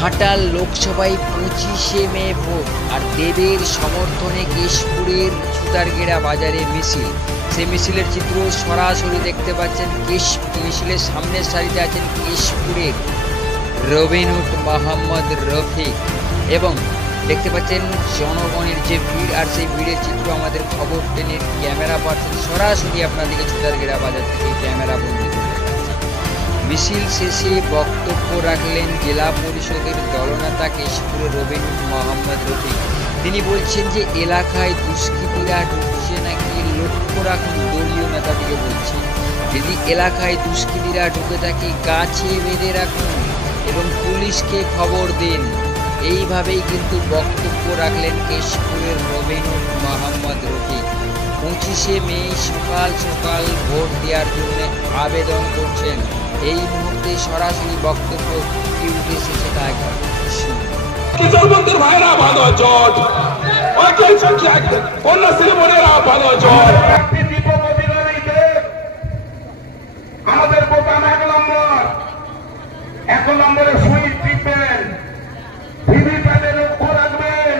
ঘাটাল লোকসভায় 25শে মে ভোট আর দেবের সমর্থনে কেশপুরের সুতারগেড়া বাজারে মিছিল। সেই মিছিলের চিত্র সরাসরি দেখতে পাচ্ছেন। মিছিলের সামনের সারিতে আছেন কেশপুরের রবিনুট মোহাম্মদ রফিক এবং দেখতে পাচ্ছেন জনগণের যে ভিড়, আর সেই ভিড়ের চিত্র আমাদের খবর টেনের ক্যামেরা পার্সন সরাসরি আপনাদেরকে সুতারগেড়া বাজার থেকে ক্যামেরা বন্দি করে দেখাচ্ছে। মিছিল শেষে বক্তব্য রাখলেন জেলা পরিষদের দলনেতা কেশপুরের রবিনুট মোহাম্মদ রফিক। তিনি বলছেন যে এলাকায় দুষ্কৃতীরা ঢুকছে নাকি লক্ষ্য রাখুন। দলীয় নেতাটিকে বলছে, যদি এলাকায় দুষ্কৃতীরা ঢুকে থাকে গাছে বেঁধে রাখুন এবং পুলিশকে খবর দিন। এইভাবেই কিন্তু বক্তব্য রাখলেন কেশপুরের রবিনুট মোহাম্মদ রফিক। 25শে মে সকাল সকাল ভোট দেওয়ার জন্য আবেদন করছেন। এই মুহূর্তে সরাসরি বক্তব্য কি উঠে এসেছে তা একবার কিশোরবন্দের ভাইরা ভালো জট, অজয় সংখ্যা কন্যাশ্রী বোনেরা ভালো জট। আমাদের বোতাম 1 নম্বরে সুইচ টিপবেন, ভিভিপ্যাটে লক্ষ্য রাখবেন।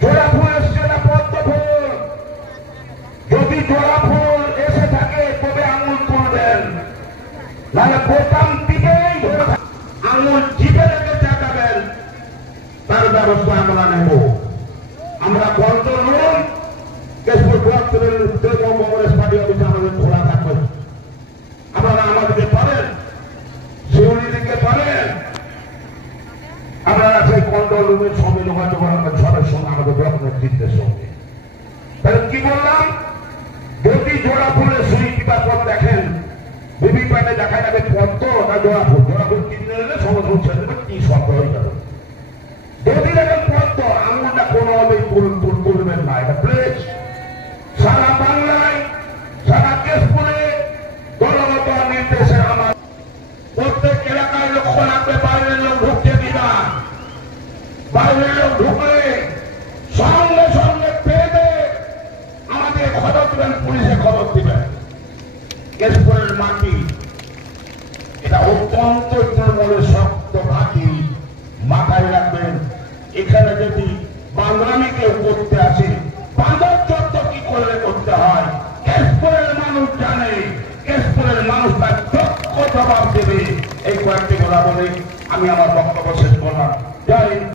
জোড়া ফুল এসছে না পদ্ম ফুল, যদি জোড়া ফুল এসে থাকে তবে আঙুল তুলবেন, নাহলে বোতাম টিপেই আঙুল টিপে রেখে দেখাবেন, তার ব্যবস্থা আমরা নেব। আমরা control room Keshpur block Trinamool Congress party অফিসে আমাদের খোলা থাকবে। আপনারা আমাদেরকে পারেন, শিউরি দিকে পারেন, আপনারা সেই কন্ট্রোল রুমের সঙ্গে যোগাযোগ করবেন সবার সঙ্গে, আমাদের ব্লক নেতৃত্বের সঙ্গে। তাহলে কি বললাম, যদি জোড়া ফুলের সুই টিপার পর দেখেন ভিভিপ্যাটে দেখা যাবে পদ্ম না জোড়া ফুল, জোড়া ফুল কিনে নিলে সমস্ত ছেড়ে দেবে, কি শব্দ হয়ে যাবে। যদি দেখেন পদ্ম, আঙুলটা কোনোভাবেই তুলবেন না। এটা প্লেস সারা বাংলায়, সারা কেশপুরে দলগত নির্দেশে আমার প্রত্যেক এলাকায় লক্ষ্য রাখবে, বাইরের লোক ঢুকতে দিবা। বাইরের লোক ঢুকলে সঙ্গে সঙ্গে পেয়ে আমাদের খবর দিবেন, পুলিশে খবর দিবেন। কেশপুরের মাটি এটা অত্যন্ত তৃণমূলের শক্ত মাটি, মাথায় রাখবেন। এখানে যদি বাংলামি কেউ করতে আসে, বাংলার চর্চা কি করলে করতে হয় কেশপুরের মানুষ জানে, কেশপুরের মানুষ তার যোগ্য জবাব দেবে। এই কয়েকটি কথা বলে আমি আমার বক্তব্য শেষ